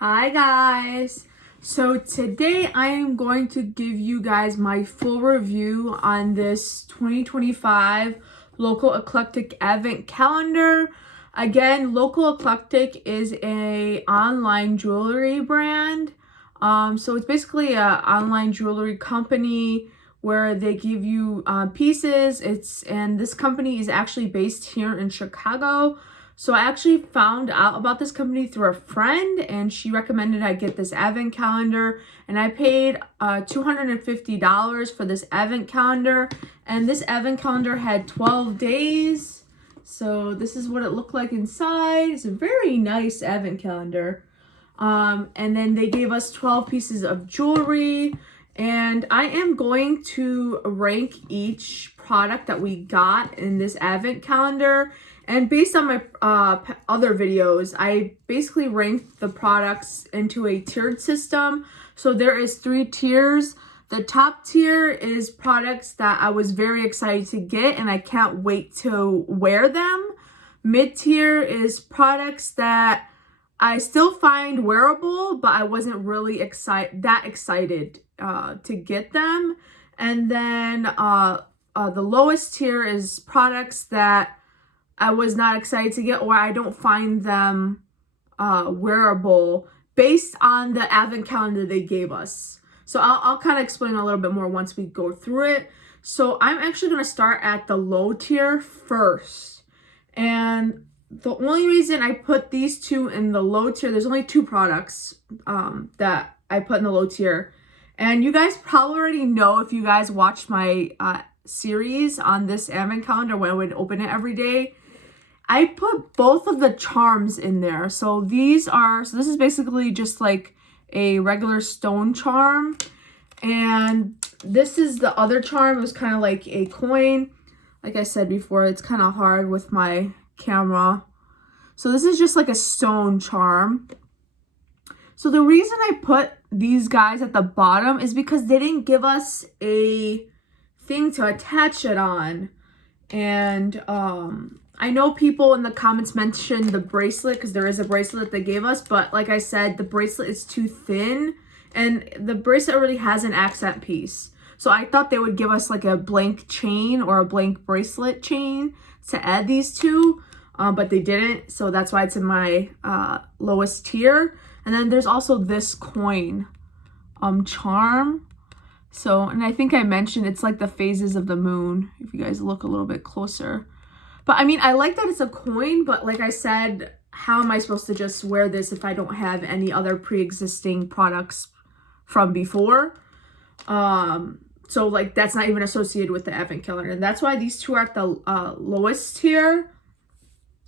Hi guys! So today I am going to give you guys my full review on this 2025 Local Eclectic Advent Calendar. Again, Local Eclectic is a online jewelry brand. So it's basically a online jewelry company where they give you pieces. And this company is actually based here in Chicago. So I actually found out about this company through a friend, and she recommended I get this advent calendar, and I paid $250 for this advent calendar, and this advent calendar had 12 days. So this is what it looked like inside. It's a very nice advent calendar. And then they gave us 12 pieces of jewelry, and I am going to rank each product that we got in this advent calendar. And based on my other videos, I basically ranked the products into a tiered system. So there is 3 tiers. The top tier is products that I was very excited to get and I can't wait to wear them. Mid tier is products that I still find wearable, but I wasn't really excited to get them. And then the lowest tier is products that I was not excited to get, or I don't find them wearable based on the advent calendar they gave us. So I'll kind of explain a little bit more once we go through it. So I'm actually going to start at the low tier first. And the only reason I put these two in the low tier, there's only 2 products that I put in the low tier. And you guys probably already know if you guys watched my series on this advent calendar when I would open it every day. I put both of the charms in there. So this is basically just like a regular stone charm. And this is the other charm. It was kind of like a coin. Like I said before, it's kind of hard with my camera. So this is just like a stone charm. So the reason I put these guys at the bottom is because they didn't give us a thing to attach it on. And I know people in the comments mentioned the bracelet because there is a bracelet they gave us, but like I said, the bracelet is too thin and the bracelet already has an accent piece. So I thought they would give us like a blank chain or a blank bracelet chain to add these two, but they didn't. So that's why it's in my lowest tier. And then there's also this coin charm. So, and I think I mentioned it's like the phases of the moon, if you guys look a little bit closer. But I mean, I like that it's a coin, but like I said, how am I supposed to just wear this if I don't have any other pre-existing products from before? So like that's not even associated with the advent calendar. And that's why these two are at the lowest tier.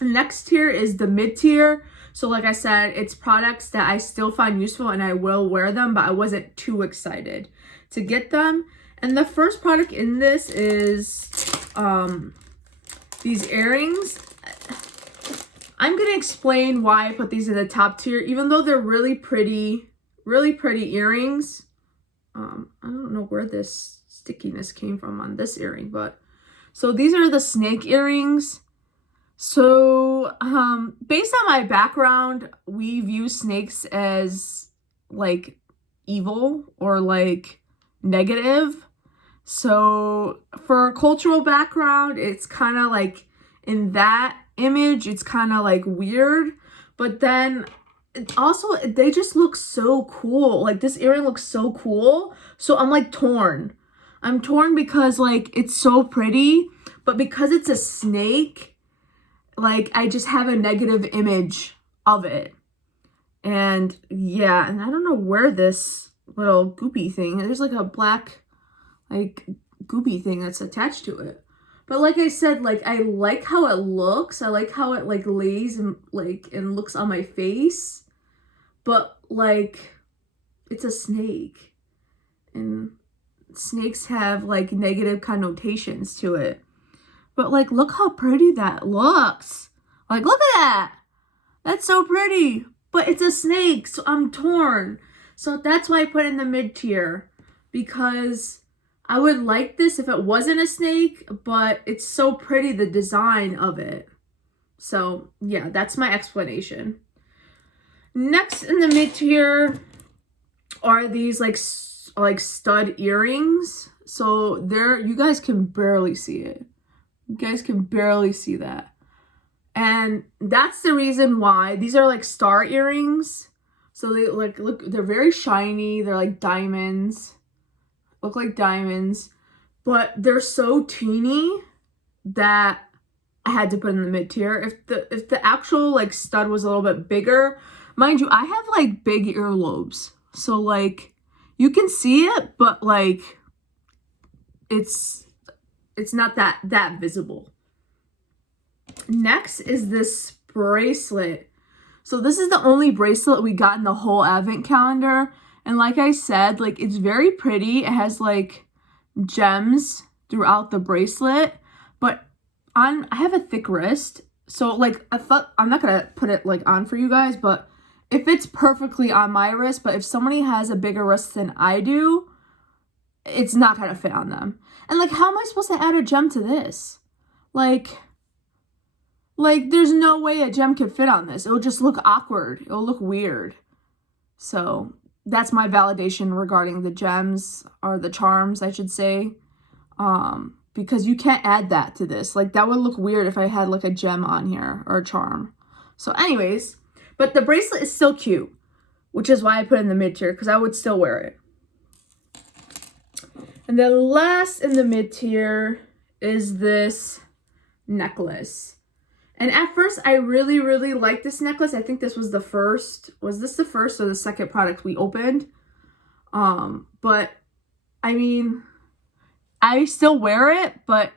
Next tier is the mid tier. So like I said, it's products that I still find useful and I will wear them, but I wasn't too excited to get them. And the first product in this is these earrings. I'm gonna explain why I put these in the top tier, even though they're really pretty earrings. I don't know where this stickiness came from on this earring, but so these are the snake earrings. So based on my background, we view snakes as like evil or like negative. So for a cultural background, it's kind of like in that image, it's kind of like weird. But then also they just look so cool. Like this earring looks so cool. So I'm like torn. I'm torn because like it's so pretty, but because it's a snake, like I just have a negative image of it. And yeah, and I don't know where this little goopy thing, there's like a black like goopy thing that's attached to it. But like I said, like I like how it looks. I like how it like lays and like and looks on my face. But like it's a snake. And snakes have like negative connotations to it. But like look how pretty that looks. Like look at that. That's so pretty. But it's a snake, so I'm torn. So that's why I put it in the mid tier. Because I would like this if it wasn't a snake, but it's so pretty, the design of it. So yeah, that's my explanation. Next in the mid tier are these like stud earrings. So there, you guys can barely see it. You guys can barely see that. And that's the reason why these are like star earrings. So they like look, they're very shiny. They're like diamonds. Look like diamonds. But they're so teeny that I had to put in the mid tier. If the actual like stud was a little bit bigger, mind you, I have like big earlobes. So like you can see it, but like it's not that visible. Next is this bracelet. So this is the only bracelet we got in the whole advent calendar. And like I said, like it's very pretty. It has like gems throughout the bracelet. But I have a thick wrist. So like I thought, I'm not gonna put it like on for you guys, but if it's perfectly on my wrist, but if somebody has a bigger wrist than I do, it's not gonna fit on them. And like, how am I supposed to add a gem to this? Like there's no way a gem could fit on this. It'll just look awkward. It'll look weird. So that's my validation regarding the gems, or the charms, I should say. Because you can't add that to this. Like that would look weird if I had like a gem on here or a charm. So anyways, but the bracelet is still cute, which is why I put it in the mid tier, because I would still wear it. And then last in the mid tier is this necklace. And at first, I really, really liked this necklace. I think this was the first. Was this the first or the second product we opened? But I mean, I still wear it, but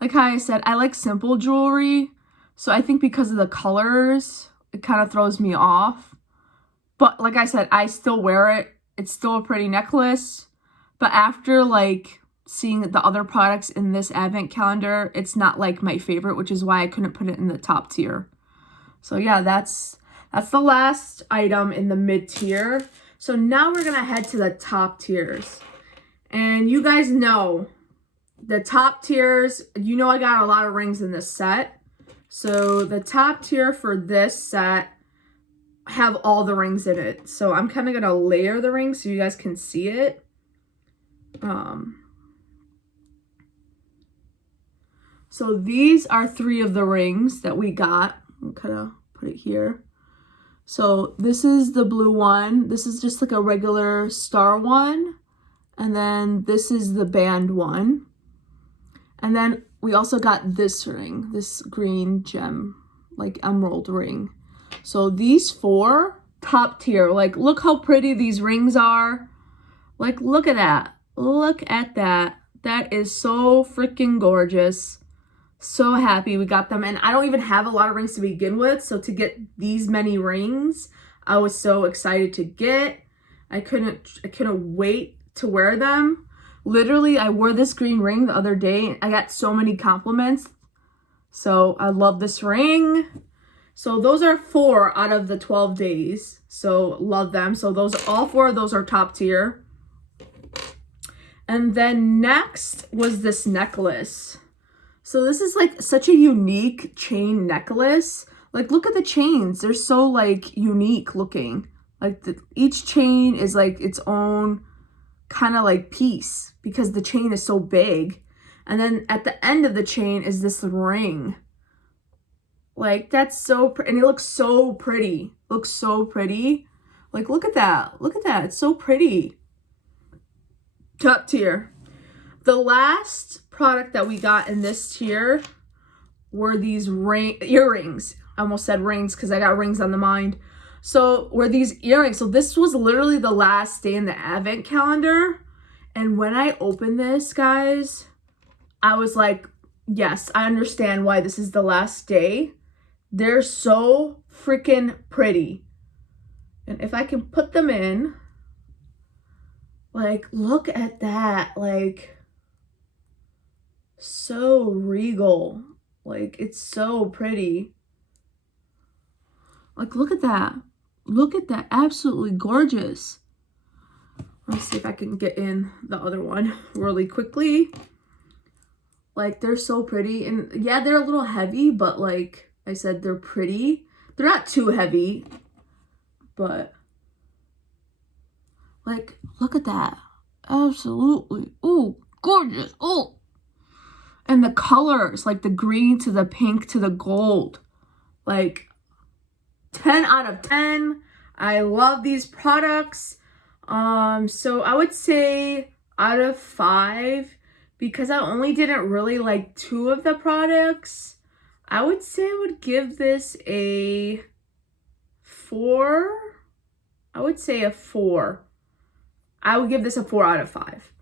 like how I said, I like simple jewelry. So I think because of the colors, it kind of throws me off. But like I said, I still wear it. It's still a pretty necklace. But after like seeing the other products in this advent calendar, it's not like my favorite, which is why I couldn't put it in the top tier. So yeah, that's the last item in the mid tier. So now we're gonna head to the top tiers. And you guys know the top tiers, you know I got a lot of rings in this set. So the top tier for this set have all the rings in it. So I'm kind of gonna layer the rings so you guys can see it. So these are 3 of the rings that we got. I'm kind of put it here. So this is the blue one. This is just like a regular star one. And then this is the band one. And then we also got this ring, this green gem, like emerald ring. So these 4, top tier. Like, look how pretty these rings are. Like, look at that. Look at that. That is so freaking gorgeous. So happy we got them. And I don't even have a lot of rings to begin with. So to get these many rings, I was so excited to get. I couldn't wait to wear them. Literally, I wore this green ring the other day. I got so many compliments. So I love this ring. So those are 4 out of the 12 days. So love them. So all 4 of those are top tier. And then next was this necklace. So this is like such a unique chain necklace. Like, look at the chains. They're so like unique looking. Like each chain is like its own kind of like piece because the chain is so big. And then at the end of the chain is this ring. Like, that's so pretty. And it looks so pretty. Looks so pretty. Like, look at that. Look at that. It's so pretty. Top tier. The last product that we got in this tier were these earrings. I almost said rings because I got rings on the mind. So were these earrings. So this was literally the last day in the advent calendar. And when I opened this, guys, I was like, yes, I understand why this is the last day. They're so freaking pretty. And if I can put them in, like, look at that. Like, so regal. Like, it's so pretty. Like, look at that. Look at that. Absolutely gorgeous. Let's see if I can get in the other one really quickly. Like, they're so pretty. And yeah, they're a little heavy, but like I said, they're pretty. They're not too heavy. but like, look at that. Absolutely. Oh, gorgeous. Oh. And the colors, like the green to the pink to the gold. Like 10 out of 10. I love these products. So I would say out of 5, because I only didn't really like 2 of the products, I would say I would give this a 4. I would say a 4. I would give this a 4 out of 5.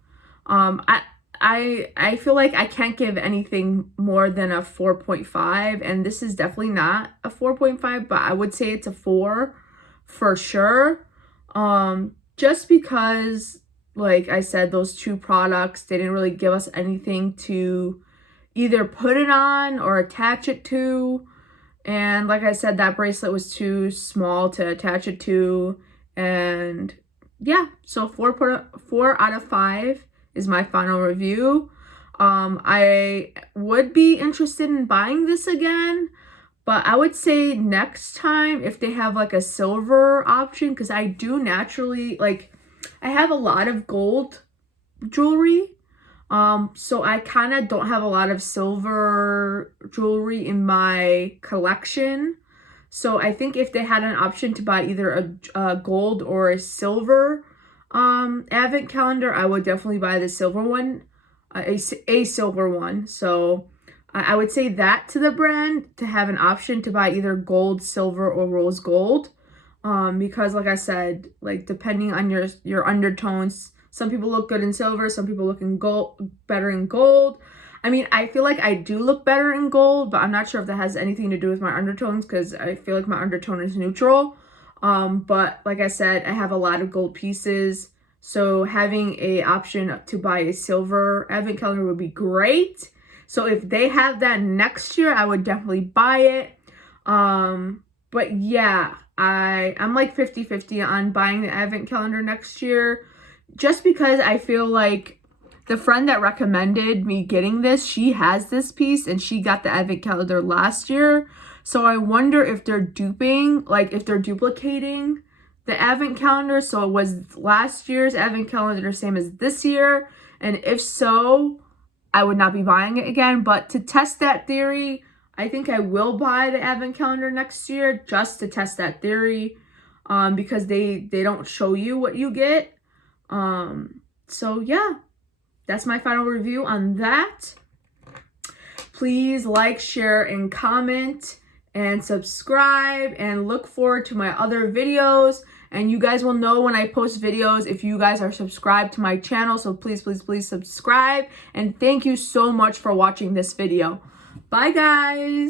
I feel like I can't give anything more than a 4.5, and this is definitely not a 4.5, but I would say it's a 4 for sure. Just because, like I said, those 2 products, they didn't really give us anything to either put it on or attach it to. And like I said, that bracelet was too small to attach it to. And yeah, so 4 out of 5 is my final review. I would be interested in buying this again, but I would say next time if they have like a silver option, because I do naturally, like, I have a lot of gold jewelry. So I kind of don't have a lot of silver jewelry in my collection. So I think if they had an option to buy either a gold or a silver advent calendar, I would definitely buy the silver one, a silver one. So I would say that to the brand, to have an option to buy either gold, silver, or rose gold. Because like I said, like depending on your undertones, some people look good in silver, some people look in gold, better in gold. I mean, I feel like I do look better in gold, but I'm not sure if that has anything to do with my undertones, because I feel like my undertone is neutral. But like I said, I have a lot of gold pieces, so having a option to buy a silver advent calendar would be great. So if they have that next year, I would definitely buy it. But yeah, I'm like 50-50 on buying the advent calendar next year, just because I feel like the friend that recommended me getting this, she has this piece and she got the advent calendar last year. So I wonder if they're duping, like if they're duplicating the advent calendar. So it was last year's advent calendar same as this year? And if so, I would not be buying it again. But to test that theory, I think I will buy the advent calendar next year just to test that theory, because they don't show you what you get. So yeah, that's my final review on that. Please like, share, and comment, and subscribe, and look forward to my other videos. And you guys will know when I post videos if you guys are subscribed to my channel. So please, please, please subscribe. And thank you so much for watching this video. Bye, guys.